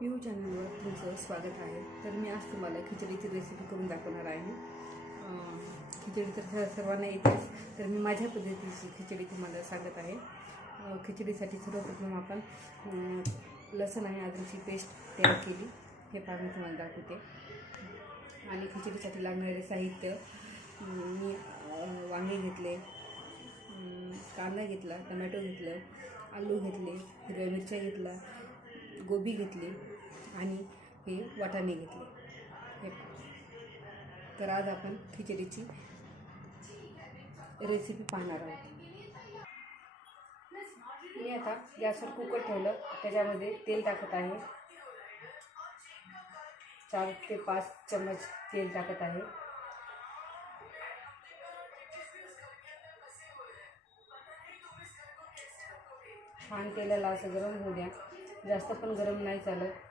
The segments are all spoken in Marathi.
पिऊ चॅनलवर तुमचं स्वागत आहे। तर मी आज तुम्हाला खिचडीची रेसिपी करून दाखवणार आहे। खिचडी तर सर्वांना येतेच, तर मी माझ्या पद्धतीची खिचडी तुम्हाला सांगत आहे। खिचडीसाठी सर्वप्रथम आपण लसूण आणि अद्रकची पेस्ट तयार केली, हे पाहून मी तुम्हाला दाखवते। आणि खिचडीसाठी लागणारे साहित्य मी वांगे घेतले, कांदा घेतला, टमॅटो घेतलं, आलू घेतले, हिरव्या मिरच्या घेतला, गोबी घेतली आणि हे वाटाणे घेतले। हे तर आज आपण खिचडीची रेसिपी पाहणार आहोत। मी आता गॅसवर कुकर ठेवलं, त्याच्यामध्ये तेल टाकत आहे। 4 ते 5 चम्मच तेल टाकत आहे। छान तेलाला असं गरम होऊ द्या, जास्त पण गरम नाही चालत।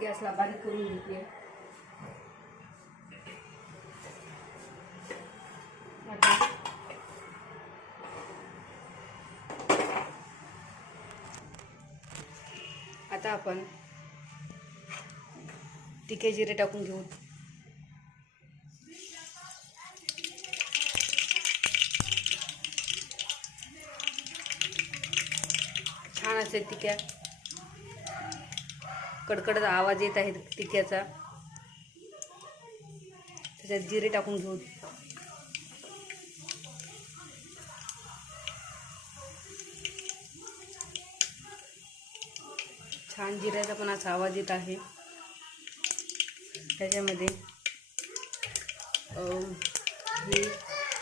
गॅसला बारीक करून घेतले। आता आपण तिखे जिरे टाकून घेऊ। छान असे तिख्या कडकडत आवाज येत आहे तिख्याचा। त्याच्यात जिरे टाकून घेऊ। छान जिऱ्याचा पण असा आवाज येत आहे। त्याच्यामध्ये ही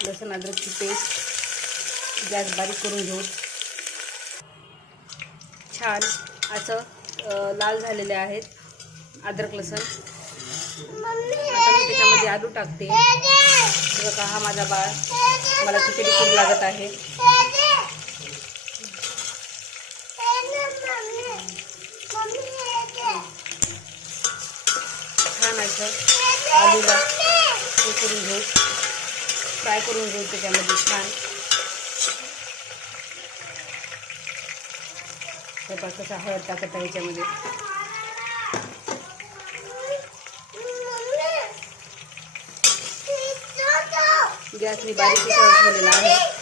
लसूण अद्रकची पेस्ट गॅस बारीक करून घेऊ। छान असं लाल झालेले आहेत अद्रक लसूण। आता मी त्याच्यामध्ये आलू टाकते। बघा, हा माझा बाळ मला खिचडी खूप लागत आहे। छान असं आलूला हे करून घेऊ, फ्राय करून घेऊ त्याच्यामध्ये छान। त्याचा कसा हळद टाकत आहे याच्यामध्ये। गॅस मी बारीक ठेवलेला आहे।